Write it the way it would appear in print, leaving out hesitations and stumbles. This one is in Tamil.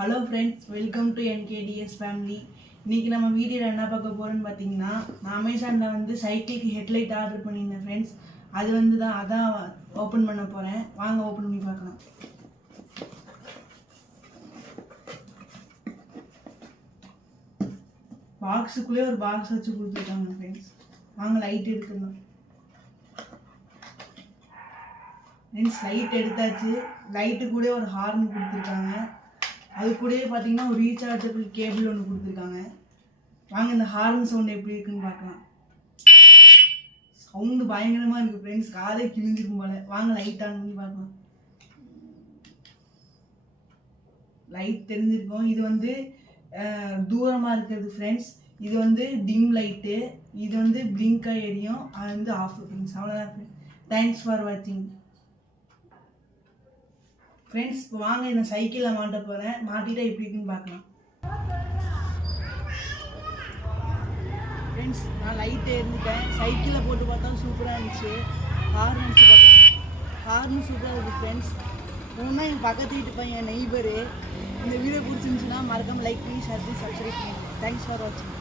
Hello friends, welcome to NKDS family. இன்றைக்கி நம்ம வீடியோவில் என்ன பார்க்க போகிறோன்னு பார்த்தீங்கன்னா, நான் அமேசானில் வந்து சைக்கிளுக்கு ஹெட்லைட் ஆர்டர் பண்ணியிருந்தேன் ஃப்ரெண்ட்ஸ். அது வந்து அதான் ஓப்பன் பண்ண போகிறேன். வாங்க ஓப்பன் பண்ணி பார்க்கலாம். பாக்ஸுக்குள்ளே ஒரு பாக்ஸ் வச்சு கொடுத்துருக்காங்க ஃப்ரெண்ட்ஸ். வாங்க லைட் எடுத்துடலாம் ஃப்ரெண்ட்ஸ். லைட் எடுத்தாச்சு. லைட்டு கூட ஒரு ஹார்ன் கொடுத்துருக்காங்க. அது கூடவே பார்த்தீங்கன்னா ஒரு ரீசார்ஜபிள் கேபிள் ஒன்று கொடுத்துருக்காங்க. வாங்க இந்த ஹார்ன் சவுண்ட் எப்படி இருக்குன்னு பார்க்கலாம். சவுண்டு பயங்கரமாக இருக்குது ஃப்ரெண்ட்ஸ். காதே கிழிஞ்சிருக்கும் போல. வாங்க லைட் ஆன் பண்ணி பார்க்கலாம். லைட் தெரிஞ்சிருக்கும். இது வந்து தூரமாக இருக்கிறது ஃப்ரெண்ட்ஸ். இது வந்து டிம் லைட்டு. இது வந்து பிளிங்காக எரியும். அது வந்து ஆஃப் ஃப்ரெண்ட்ஸ். அவ்வளோதான் ஃப்ரெண்ட்ஸ். தேங்க்ஸ் ஃபார் வாட்சிங் ஃப்ரெண்ட்ஸ். இப்போ வாங்க இந்த சைக்கிளில் மாட்ட போகிறேன். மாட்டிட்டா எப்படி இருக்குன்னு பார்க்கலாம் ஃப்ரெண்ட்ஸ். நான் லைட்டே இருந்துட்டேன். சைக்கிளில் போட்டு பார்த்தா சூப்பராக இருந்துச்சு. ஹார்ன் அடிச்சு பார்க்கலாம். ஹார்னு சூப்பராக இருக்குது ஃப்ரெண்ட்ஸ். ஒன்றா எங்கள் பக்கத்து வீட்டு பையன் நெய்பரு. இந்த வீடியோ பிடிச்சிருந்துச்சுன்னா மறக்காமல் லைக் பண்ணி ஷேர் பண்ணி சப்ஸ்கிரைப் பண்ணுங்கள். தேங்க்ஸ் ஃபார் வாட்சிங்.